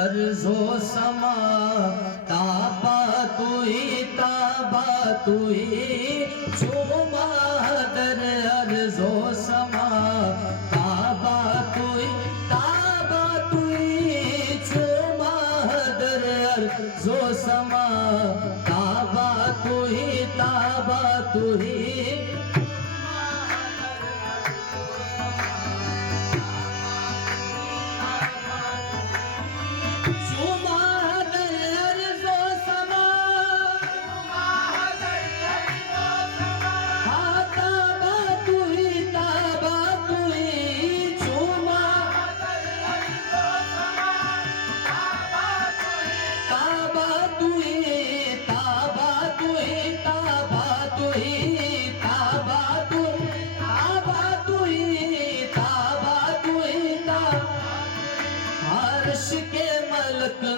अर्जो समा ताबा तुई चुमा दर अर्जो समा ताबा तुई चुमा दर अर्जो समा ताबा तुई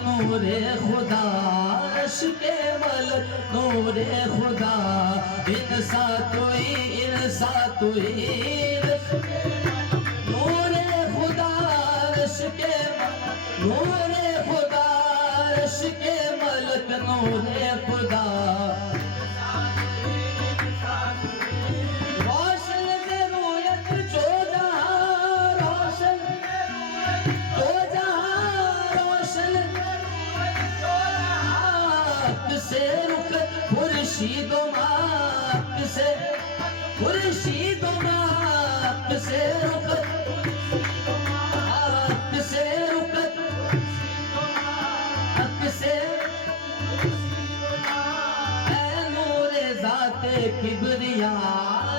नूरे खुदा अर्श के मलक नूरे खुदा इंसा तुई नूरे खुदा अर्श के नूरे खुदा अर्श के मलक नूरे खुदा रोशन से रूयत जो जहां रोशन से रुक खुर्शीदो माक से खुर्शीदो माक से रुक आक से रुक हक से ऐ नूरे ज़ाते किबरिया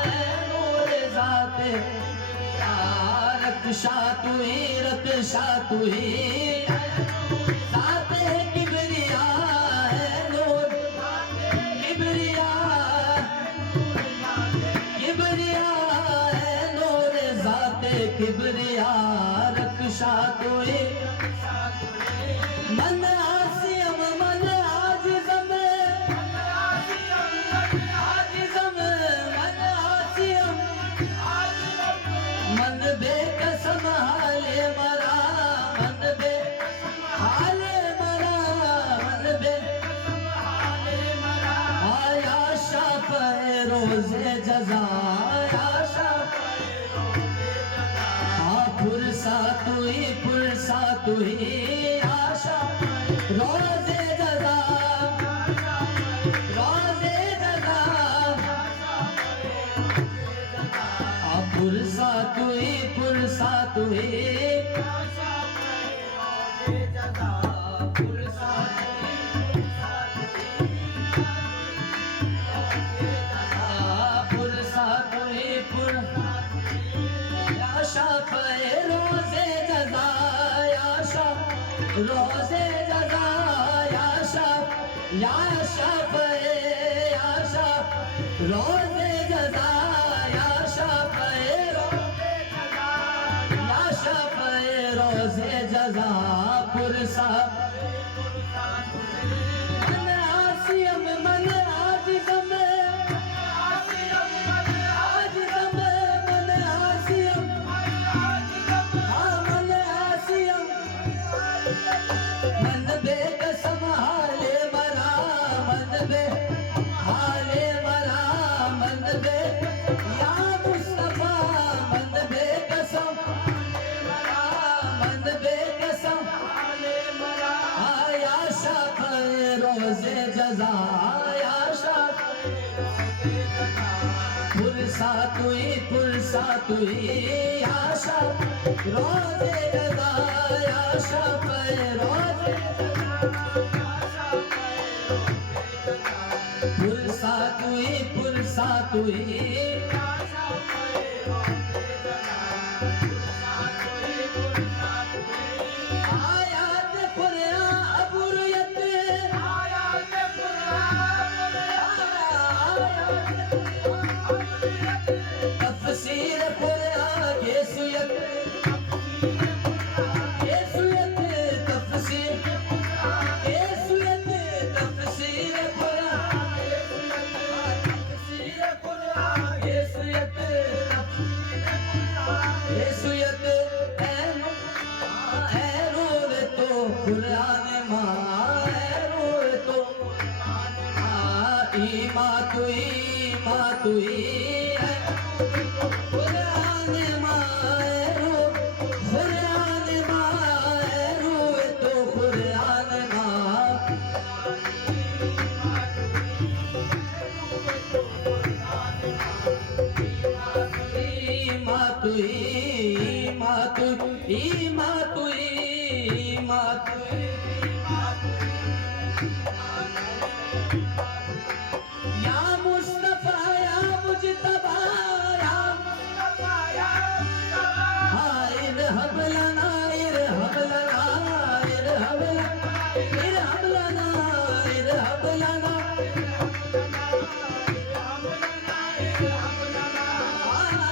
ऐ नूरे ज़ाते रक्षा तुई किबरिया रक्षा तुई मन आसियम मन आजिज़म मन आसियम मन बेकसम हाले मरा मन बे हाले मरा मन बे आया शाफ़े रोज़े जज़ा पुरसा तुई आशा रोज़े जज़ा पुरसा तुई रोज़े जज़ा या शाफ़े रोज़े जज़ा या शाफ़े रोज़े जज़ा पुरसा मन आसियम मन आजिज़म मन बेकसम हाले मरा मन बे हाले मरा मन बे या मुस्तफा मन बेकसम हाले मरा या शाफ़े रोज़े जज़ा या शाफ़े पुरसा तुई या शाफ़े रोज़े जज़ा या शाफ़े रोज़े पुरसा तुई आयात कुरान अबुरयत तफसीर कुरान केसुयत तफसीर कुरान तू ही है खुरान मायरू खुरान मायरू तो खुरान या मुस्तफा या मुजतबा या इरहम लना इरहम लना इरहम लना इरहम लना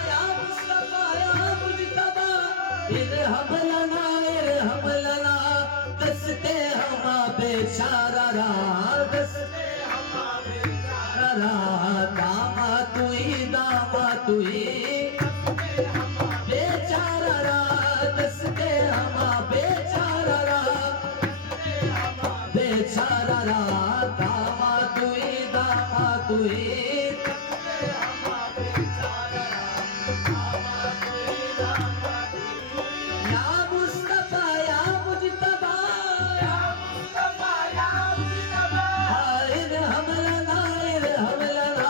या मुस्तफा या मुजतबा इरहम लना दस्ते हमा बेचारा दस्ते दामा तुई बेचारा दस्ते हमा बेचारा दामा तुई या मुस्तफा या मुजतबा इरहम लना इरहम लना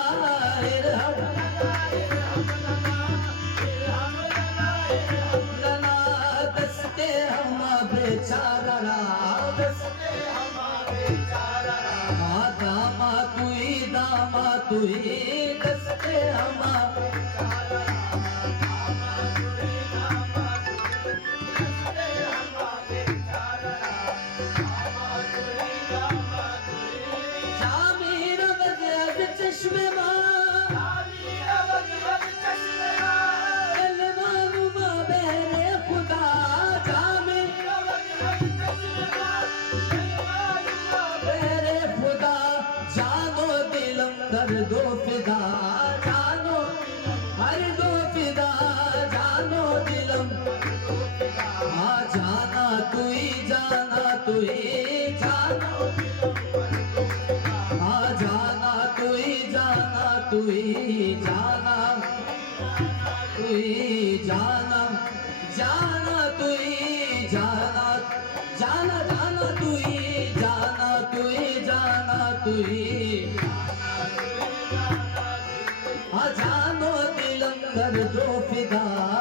दस्ते हमा बेचारा दामा तुई दस्ते हमा जामीर वज़द चश्मे दो फिदा जानो हर दो फिदा जानो दिलम जाना तुई जाना तुई जानो जाना तुई जाना तुई जाना तुई जाना जाना तुई जाना जाना जाना तुई जाना तुई जाना तुई जानो दिलंदर दो फिदा